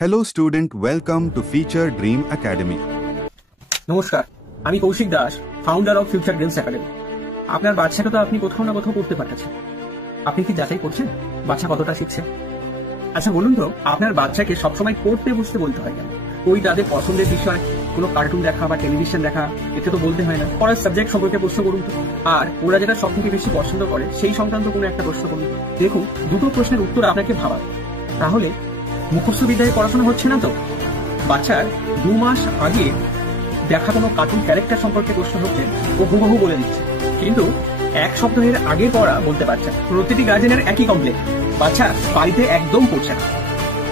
Hello student, welcome to Future Dream Academy. নমস্কার, আমি Koushik Das, founder of Future Dreams Academy. আপনার বাচ্চাকে তো আপনি কোথাও না কোথাও পড়তে পাঠাচ্ছেন। আপনি কি যাচাই করছেন বাচ্চা কতটা শিখছে? আচ্ছা বলুন তো, আপনার বাচ্চাকে সবসময় পড়তে বসতে বলতে হয় কেন? ওই তাদের পছন্দের বিষয় কোনো কার্টুন দেখা বা টেলিভিশন দেখা, এতে তো বলতে হয় না। পড়ার সাবজেক্ট সম্পর্কে প্রশ্ন করুন তো। আর ওরা যেটা সব থেকে বেশি পছন্দ করে সেই সংক্রান্ত কোনো একটা প্রশ্ন করুন। দেখুন, দুটো প্রশ্নের উত্তর আপনাকে ভাবাবে। তাহলে মুখস্থ বিদ্যায় পড়াশোনা হচ্ছে না তো। বাচ্চার 2 মাস আগে দেখা কোনো কার্টুন ক্যারেক্টার সম্পর্কে প্রশ্ন হচ্ছে, ও হুবহু বলে দিচ্ছে, কিন্তু 1 সপ্তাহের আগে পড়া বলতে পারছে না। প্রতিটি গার্জেনের একই কমপ্লেন, বাচ্চা বাড়িতে একদম পড়ছে না।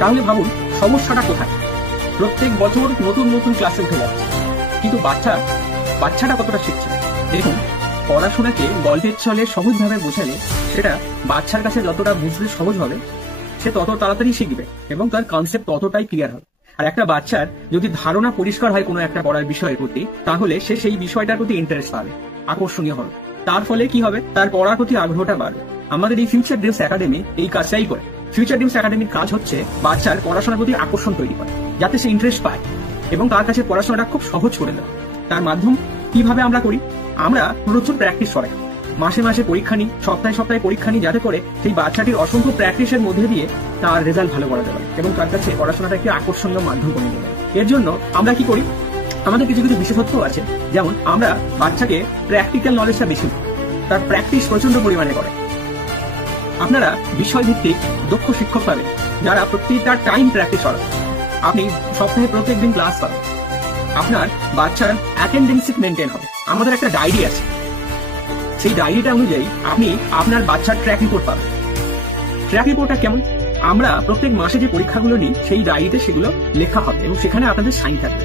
তাহলে ভাবুন সমস্যাটা কোথায়? প্রত্যেক বছর নতুন নতুন ক্লাসে উঠে যাচ্ছে, কিন্তু বাচ্চাটা কতটা শিখছে? দেখুন, পড়াশোনাকে গল্পের ছলে সহজভাবে বোঝালে সেটা বাচ্চার কাছে যতটা বুঝতে সহজ হবে, সে তত তাড়াতাড়ি শিখবে এবং তার কনসেপ্ট ততটাই ক্লিয়ার হবে। আর একটা বাচ্চার যদি ধারণা পরিষ্কার হয় কোনো একটা পড়ার বিষয়ের প্রতি, তাহলে সে সেই বিষয়টার প্রতি ইন্টারেস্ট পাবে, আকর্ষণীয় হবে। তার ফলে কি হবে? তার পড়ার প্রতি আগ্রহটা বাড়বে। আমাদের এই ফিউচার ড্রিমস একাডেমি এই কাজটাই করে। ফিউচার ড্রিমস একাডেমির কাজ হচ্ছে বাচ্চার পড়াশোনার প্রতি আকর্ষণ তৈরি করা, যাতে সে ইন্টারেস্ট পায় এবং তার কাছে পড়াশোনাটা খুব সহজ করে দেয়। তার মাধ্যম কিভাবে আমরা করি? আমরা প্রচুর প্র্যাকটিস করাই। মাসে মাসে পরীক্ষা নিই, সপ্তাহে সপ্তাহে পরীক্ষা নিই, যাতে করে সেই বাচ্চাটির অসংখ্য প্র্যাকটিসের মধ্যে দিয়ে তার রেজাল্ট ভালো করা যাবে এবং তার কাছে পড়াশোনাটা একটি আকর্ষণীয় মাধ্যম করে দেবে। এর জন্য আমরা কি করি? আমাদের কিছু কিছু বিশেষত্ব আছে। যেমন আমরা বাচ্চাকে প্র্যাকটিক্যাল নলেজটা বেশি, তার প্র্যাকটিস প্রচন্ড পরিমাণে করে। আপনারা বিষয়ভিত্তিক দক্ষ শিক্ষক পাবেন, যারা প্রত্যেকটা টাইম প্র্যাকটিস করেন। আপনি সপ্তাহে প্রত্যেকদিন ক্লাস পাবেন। আপনার বাচ্চার অ্যাটেন্ডেন্স মেনটেন হবে। আমাদের একটা ডায়েরি আছে, সেই ডায়েরিটা অনুযায়ী আপনি আপনার বাচ্চার ট্র্যাক রিপোর্ট পাবেন। ট্র্যাক রিপোর্টটা কেমন? আমরা প্রত্যেক মাসে যে পরীক্ষাগুলো নিই, সেই ডায়েরিতে সেগুলো লেখা হবে এবং সেখানে আপনাদের সাইন থাকবে।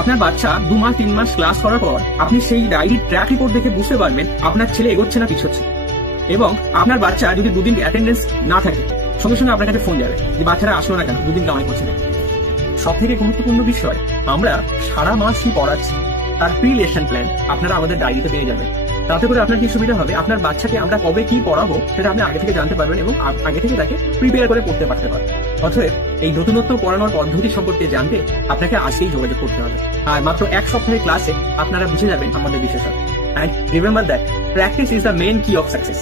আপনার বাচ্চা 2 মাস 3 মাস ক্লাস করার পর আপনি সেই ডায়েরির ট্র্যাক রিপোর্ট দেখে বুঝতে পারবেন আপনার ছেলে এগোচ্ছে না পিছোচ্ছে। এবং আপনার বাচ্চা যদি 2 দিন অ্যাটেন্ডেন্স না থাকে, সঙ্গে সঙ্গে আপনার কাছে ফোন যাবে যে বাচ্চারা আসলো না কেন, 2 দিন কামাই করছে না। সব থেকে গুরুত্বপূর্ণ বিষয়, আমরা সারা মাস কি পড়াচ্ছি তার প্রি লেসন প্ল্যান আপনারা আমাদের ডায়েরিতে পেয়ে যাবেন। তাতে করে আপনার কি সুবিধা হবে? আপনার বাচ্চাকে আমরা কবে কি পড়াবো সেটা আপনি আগে থেকে জানতে পারবেন এবং আগে থেকে তাকে প্রিপেয়ার করে পড়তে পারতে পারবেন। অতএব এই নতুনত্ব পড়ানোর পদ্ধতি সম্পর্কে জানতে আপনাকে আজকেই যোগাযোগ করতে হবে। আর মাত্র 1 সপ্তাহের ক্লাসে আপনারা বুঝে যাবেন আমাদের বিশেষত্ব। And remember that practice is the main key of success.